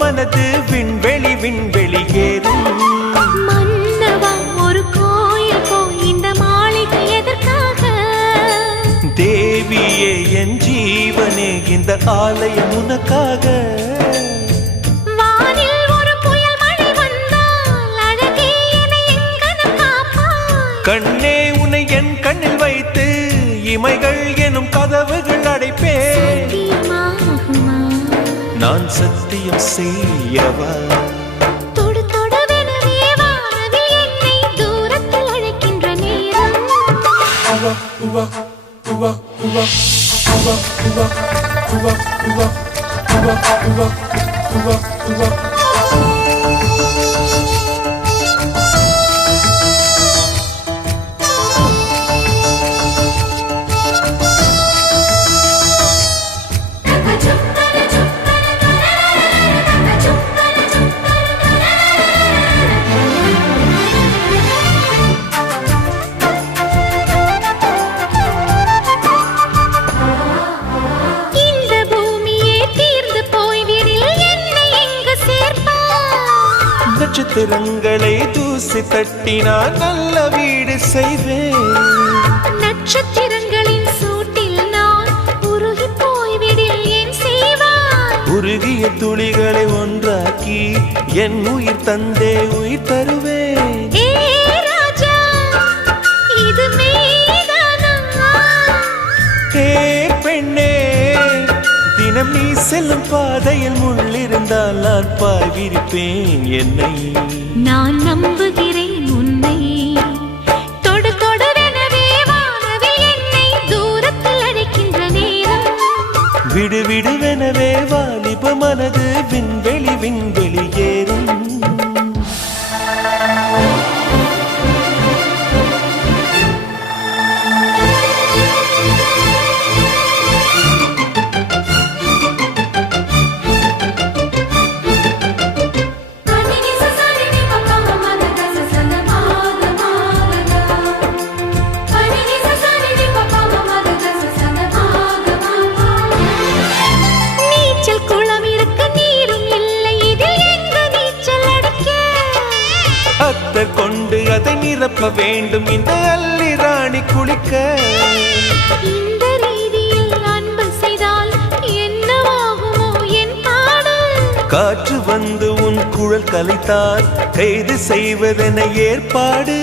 மனது விண்வெளி விண்வெளி ஏறும். மன்னவா ஒரு கோயில் போய் இந்த மாளிகை எதற்காக? தேவியே என் ஜீவனே இந்த ஆலயம் உனக்காக. வானில் ஒரு புயல் மழை வந்தால் அழகே என்னை எங்கனம் காப்பாய். கண்ணே உன்னை என் கண்ணில் வைத்து இமைகள் எனும் கதவுகள் அடைப்பேன். சத்தியமாகுமா? நான் சத்தியம் செய்யவா? தொடு தொடுவெனவே வானவில் என்னை தூரத்தில் அழைக்கின்ற நேரம். இந்த பூமியே தீர்ந்து போய்விடில் என்னை எங்கு சேர்ப்பாய்? நட்சத்திரங்களை தூசி தட்டினால் நல்ல வீடு செய்வேன். நட்சத்திரங்களின் சூட்டில் நான் உருகி போய்விடில் ஏன் செய்வாய்? உருகிய துளிகளை ஒன்றாக்கி என் உயிர் தந்தே உயிர் தருவேன். ஏ ராஜா, இது மெய்தானா? ஏ பெண்ணே, தினம் நீ செல்லும் பாதையில் முள்ளிருந்தால் நான் பாய் விரிப்பேன் என்னை. நான் நம்புகிறேன் உன்னை. தொடு தொடுவெனவே வானவில் என்னை தூரத்தில் அழைக்கின்ற நேரம். விடு விடுவெனவே வாலிப மனது விண்வெளி விண்வெளி ஏறும். நீச்சல் குளம் இருக்க நீரும் இல்லை, இதில் எங்கு நீச்சல் அடிக்க? அத்தர் கொண்டு அதை நிரப்ப வேண்டும் இந்த அல்லி ராணி குளிக்க. இந்த ரீதியில் அன்பு செய்தால் என்னவாகுமோ என் பாடல்? காற்று வந்து உன் குழல் கலைத்தால் கைது செய்வதென ஏற்பாடு.